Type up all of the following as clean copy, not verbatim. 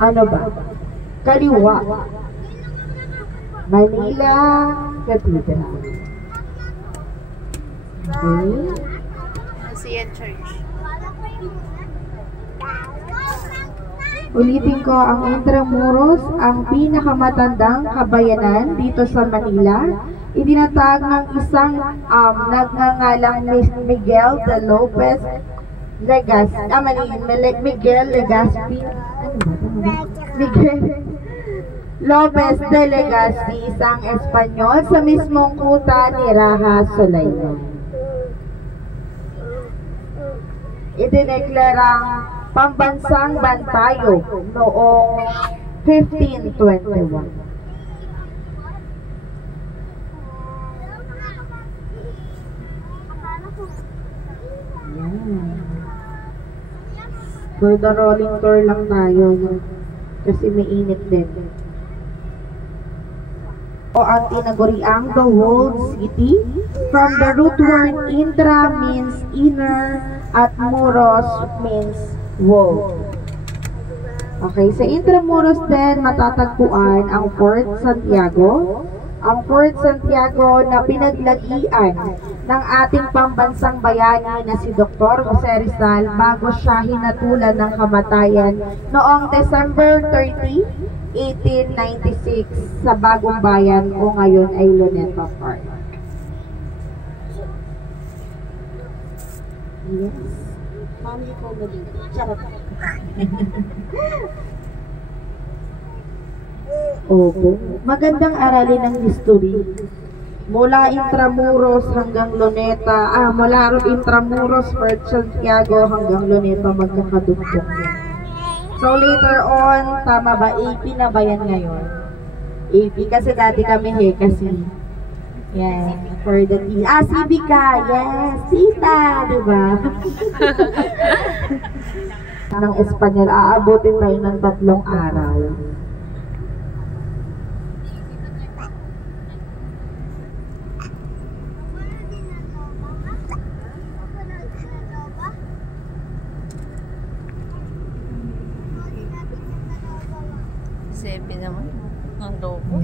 Ano ba? Kaliwa. Manila Cathedral. Okay. Asian Church. Ulitin ko, ang Intramuros, ang pinakamatandang kabayanan dito sa Manila, itinatag ng isang nagngangalang Miguel de Lopez Legazpi. Miguel Legazpi. Miguel Lopez de Legazpi, isang Espanyol sa mismong kuta ni Raja Sulaiman. Idineklarang pambansang bantayo noong 1521. For the rolling tour lang tayo, kasi may init din. O ang tinaguriang the whole city, from the root word intra means inner at muros means wall. Okay, sa Intramuros din matatagpuan ang Fort Santiago. Ang Fort Santiago na pinaglagian ng ating pambansang bayani na si Dr. Jose Rizal bago siya hinatulan ng kamatayan noong December 30, 1896 sa Bagong Bayan o ngayon ay Luneta Park. Yes. Mami ko na dito. Charot. Opo. Magandang aralin ng history. Mula Intramuros hanggang Luneta, mula Intramuros, Fort Santiago hanggang Luneta magkakadugtong. So later on, tama ba? AP na ba yan ngayon? AP kasi dati kami kasi. Yan, for the tea. Civica, yes, Sita, diba? Ng Espanyol, aabutin tayo ng 3 araw. Sebi naman. Ang logo.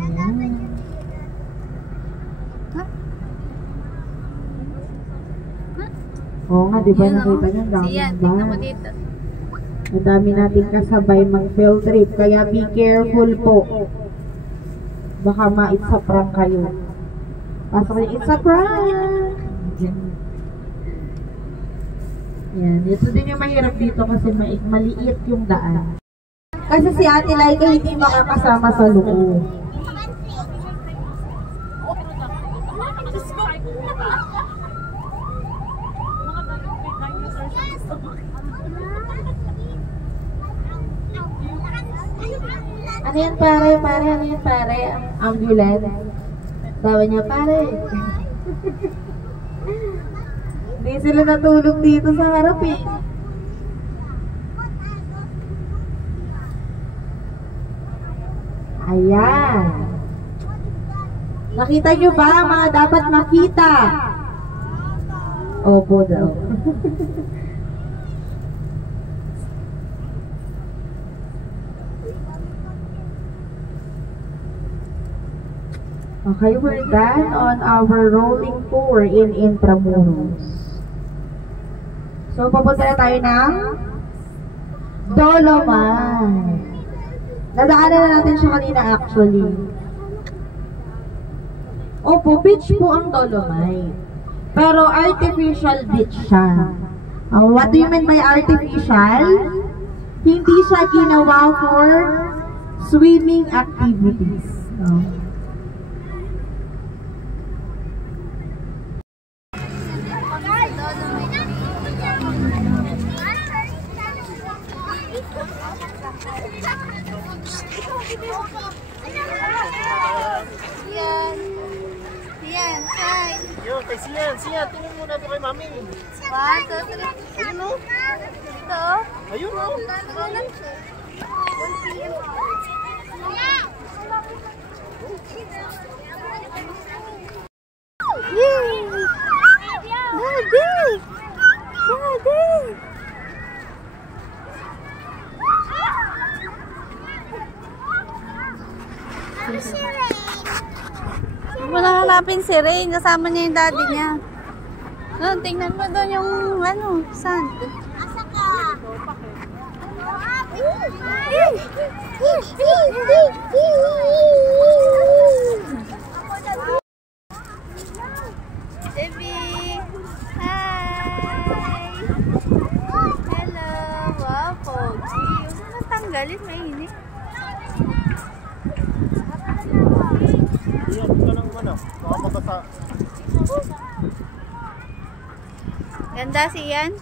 Oo nga, di ba nakita niyo? Siya, tingnan mo dito. Madami nating kasabay mag-field trip, kaya be careful po. Baka ma-it's a prank kayo. Pasok niyo, it's a prank! Yan, ito din yung mahirap dito kasi maliit yung daan. Kasi si Ate Laika hindi makakasama sa loob. Ano yan pare? Ano yan pare? Ambulance. Sabi niya pare. Hindi sila natulog dito sa harap eh. Ayan. Nakita nyo ba mga dapat makita? Opo daw. Okay, we're done on our rolling tour in Intramuros. So, papunta na tayo ng Dolomite. Nadaanan na natin siya kanina actually. Opo, beach po ang Dolomite. Pero artificial beach siya. What do you mean by artificial? Hindi siya ginawa for swimming activities. Sian, hi. Yo, kay Sian, tingin muna ito kay Mami. 1, 2, 3. Ayun o. Ito. Ayun o. Yay! Daddy! Daddy! Mo na hanapin si Rain. Kasama niya yung daddy niya. No, tingnan mo doon yung ano, sand. Asa ka? Debbie! Hi! Hello! Wow, Pogi! Huwag mo natanggalin, mainit. Iyan ka lang ano. Baka mabasa. Ganda si Ian.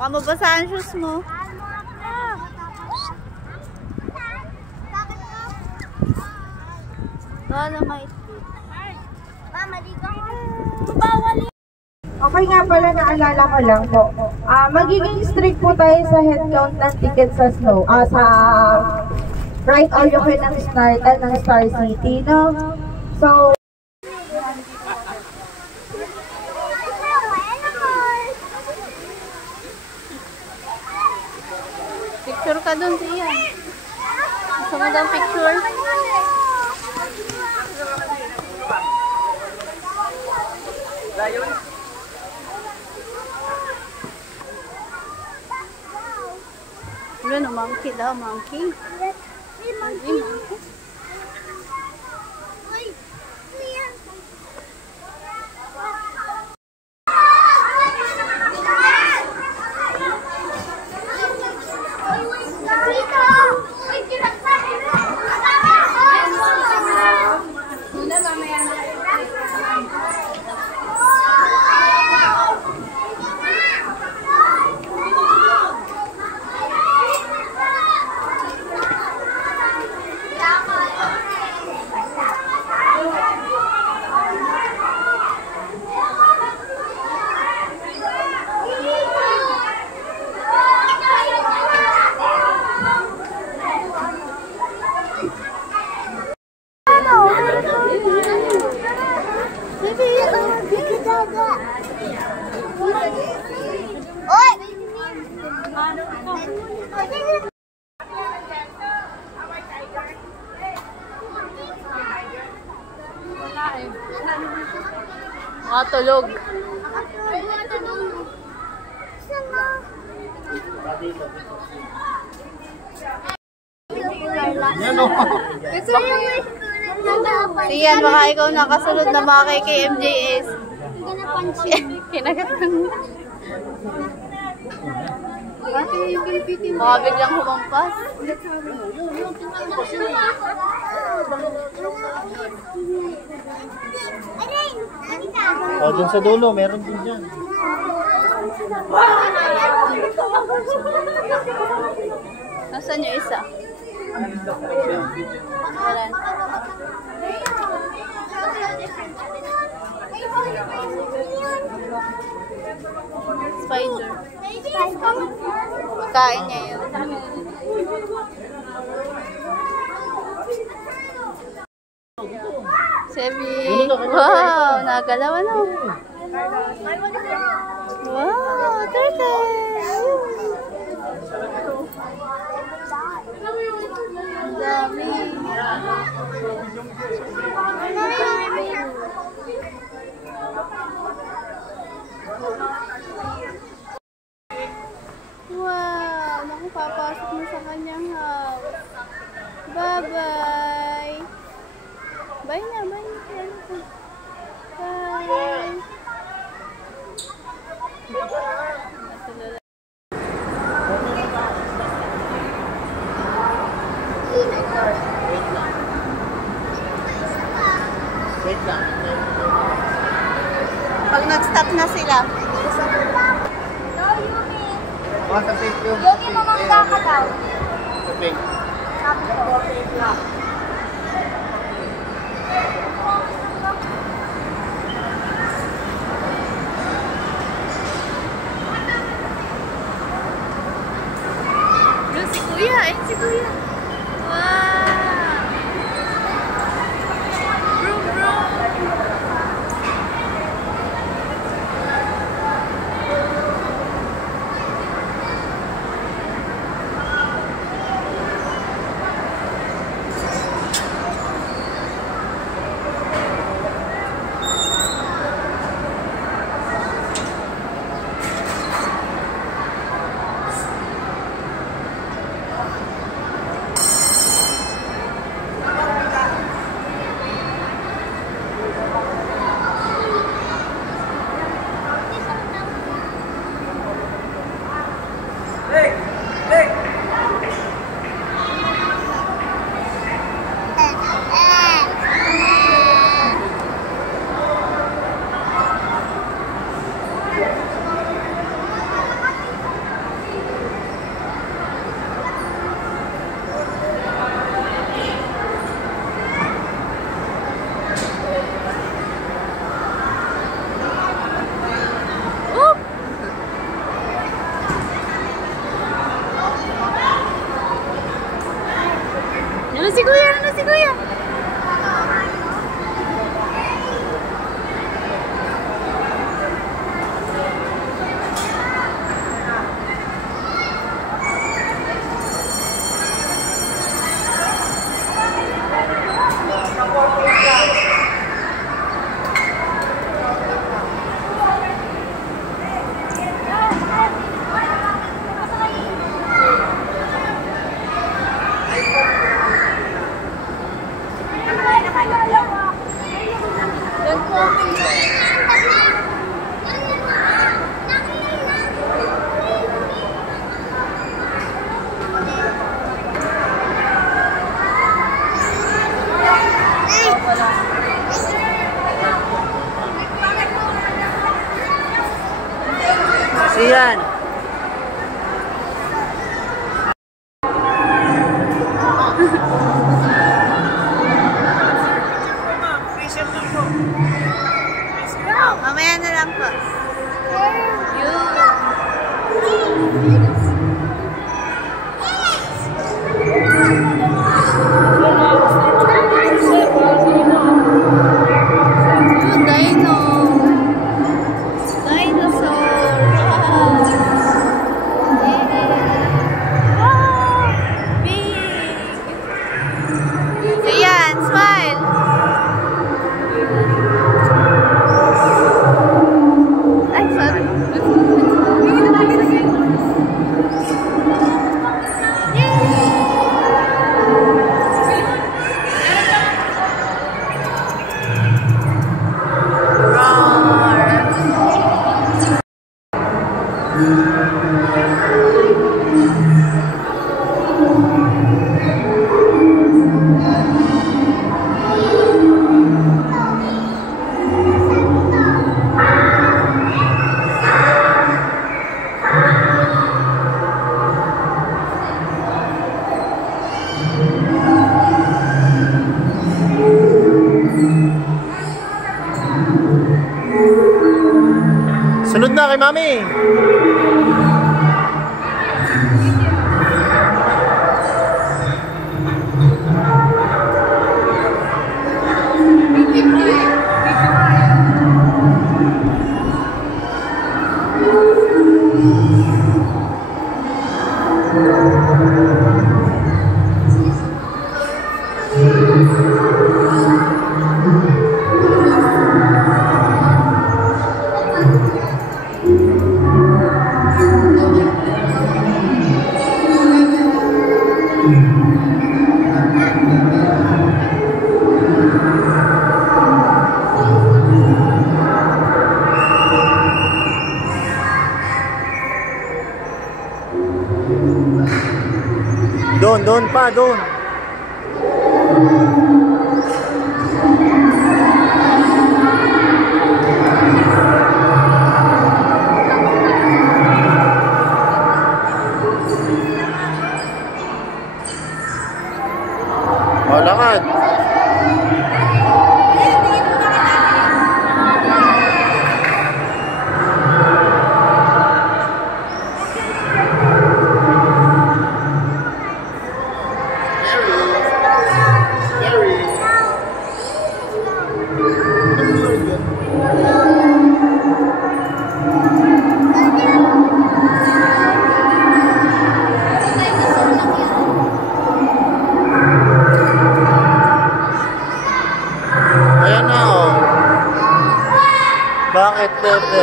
Baka mabasa ang shoes mo. Dolomite Beach. Mama, di ka bawal. Okay nga pala, naalala ko lang po. Magiging strict po tayo sa head count ng tickets sa snow. Sa right all you can ng Star City, no? So, picture ka dun si Ian. Gusto mo daw picture? Wala no, monkey daw, monkey. Monkey. Makatulog. Yan o. Iyan, baka ikaw nakasunod na mga kay MJS. Kinagat lang. Baka biglang humampas. O, dun sa dulo, meron din dyan. Nasaan yung isa? Wala. Spider. Pagkain niya yun. Sebi. Wow, nagalaw ano. Wow, turtle. Ang dami. Wow, naku, papasok na sa kanyang house. Bye-bye. Bye na, bye na. Bye. Wait lang. Pag nag-stop na sila. Baka sa safe yung... Yogi, mamangga ka daw. Okay. Sabi ko. Yun si Kuya, ayun si Kuya. Wow! Brum, brum. Ano si Kuya? Ano si Kuya? Siyan. Mamaya na lang po. Sunod na kay Mami. Doon pa, doon. O, lakad. Bakit, Bebe?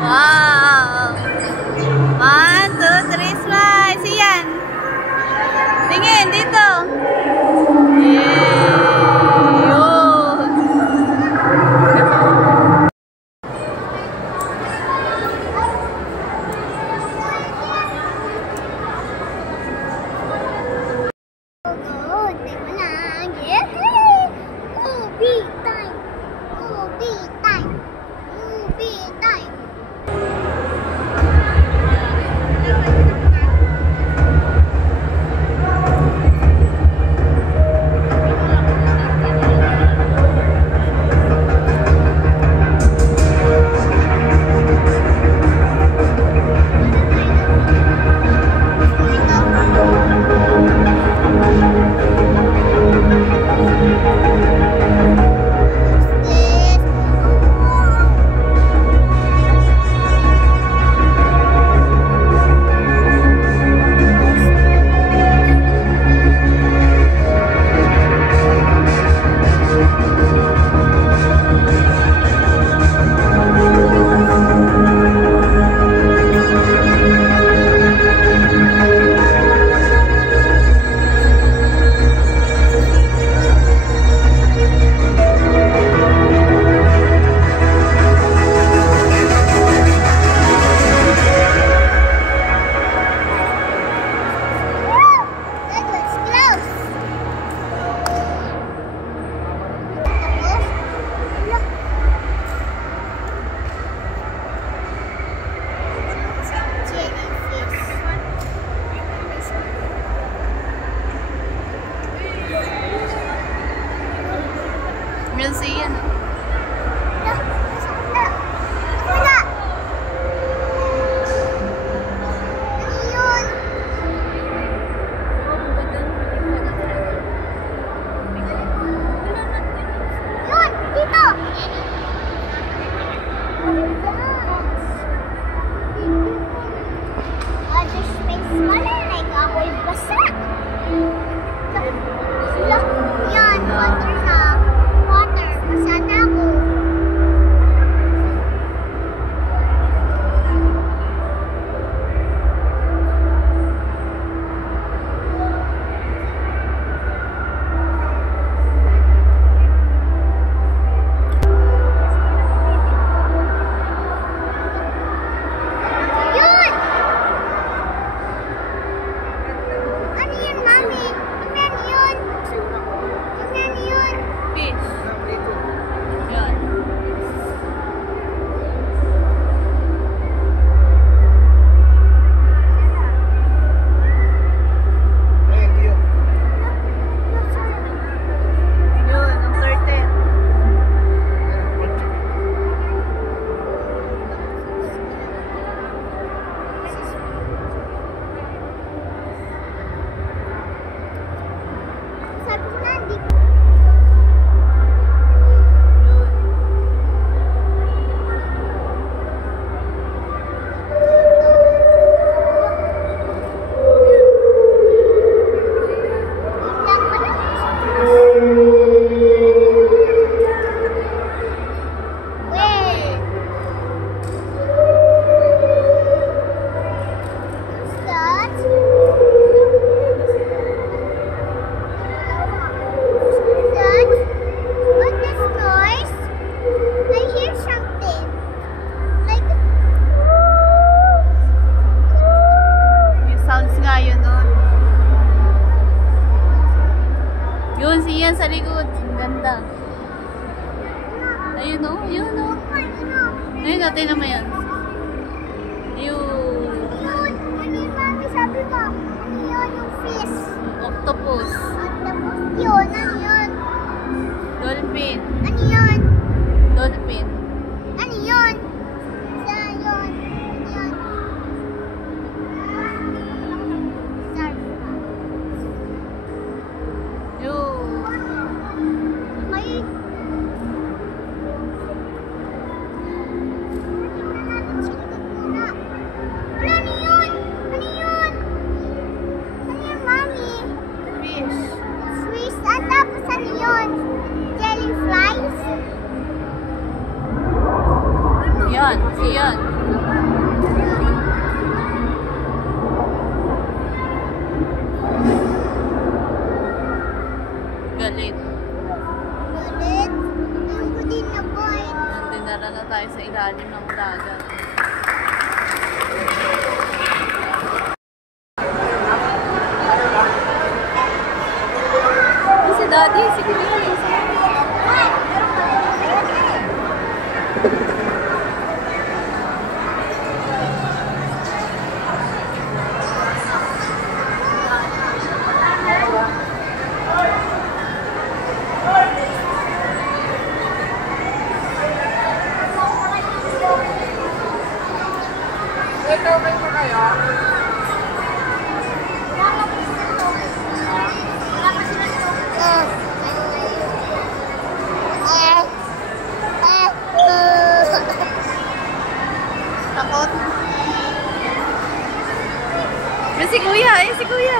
Wow! 1, 2, 3, smile! Siyan! Tingin, dito! Yeah! Yun! tingnan mo yun. Yung Yun! Ano yung mami sabi mo? Ano yun? Yung fish. octopus. Tapos yun. Ano yun? Dolphin. Ano yun? Dolphin. Ano yun? Sa yun. Ano yun? Shark. Yung May... Wala, ano yun? Ano yun? Ano yun, mami? fish. Swiss. At tapos ano yun? Jellyflies? Yan. Yan. Galit. Ulit? Yung budin na boy. Dinara na tayo sa ilalim ng dagat. Si Daddy, si Kuya. Takot. Si Kuya, si Kuya.